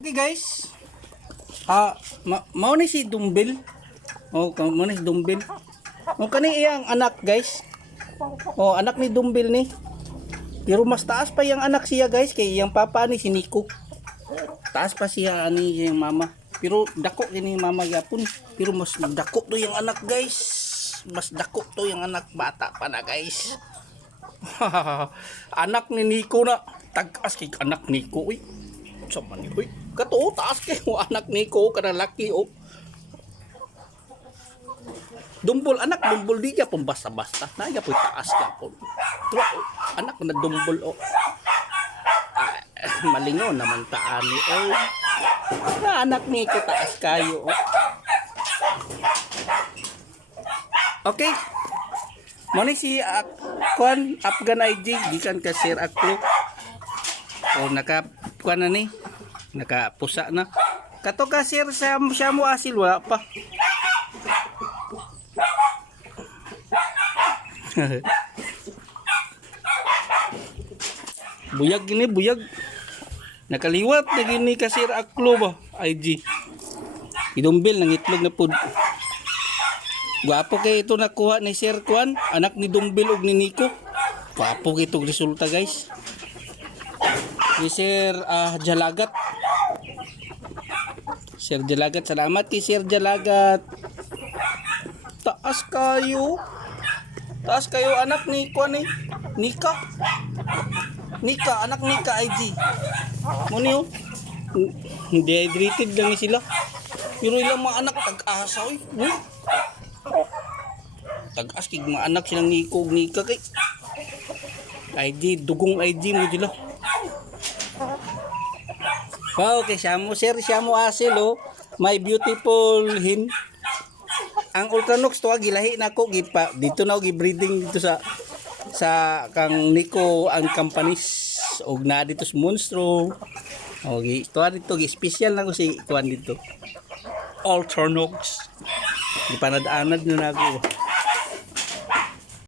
Okay guys, mao ni si Dumbil. Mao ni si Dumbil. Kani iyang anak guys. Anak ni Dumbil ni. Pero mas taas pa yung anak siya guys, kay iyang papa ni si Nico. Taas pa siya ani yung mama. Pero dako kini mama yapon. Pero mas dako to yung anak guys. Mas dako to yung anak, bata pa na guys. Anak ni Nico na. Tag-as kay anak Nico uy. Sa man uy. Kato taas kay mo anak Nico kana laki o. Dumbol anak, dumbol di ka pong basta-basta. Naya po taas ka po. Anak na dumbol o. Malingaw naman taani o. Anak Nico taas kayo o. Okay. Muna si Kwan Afghan ID gikan ka share ako. Naka kuan na ni. Nakapusa na. Kato ka share siya mo asil wala pa. Buyag gini buyag. Nakaliwat na gini ka share aklo ba IG. Idumbil nang itlog na pud. Gwapo kay ito nakuha ni Sir Kwan, anak ni Dumbil ug ni Nico. Gwapo kay itong resulta guys. Ni Sir Jalagat. Sir Jalagat, salamat kay Sir Jalagat. Taas kayo. Taas kayo anak ni Kwan ni Nika. Nika, anak Nika IG. Muni oh. Dehydrated lang ni sila. Pero ilang mga anak tag-asa oy. Tag-as kig mga anak silang Nico ug Nika kay ID dugong ID mo dila. Wow, okay siya mo sir, siya mo asil oh. My beautiful hin. Ang Ultranox to gilahi nako gipa dito na gi-breeding dito sa kang Nico ang companies og na dito sa Monstro. Okay, to dito gi-special na ko si kuan dito. Ultranox. Di panad-anad na ako.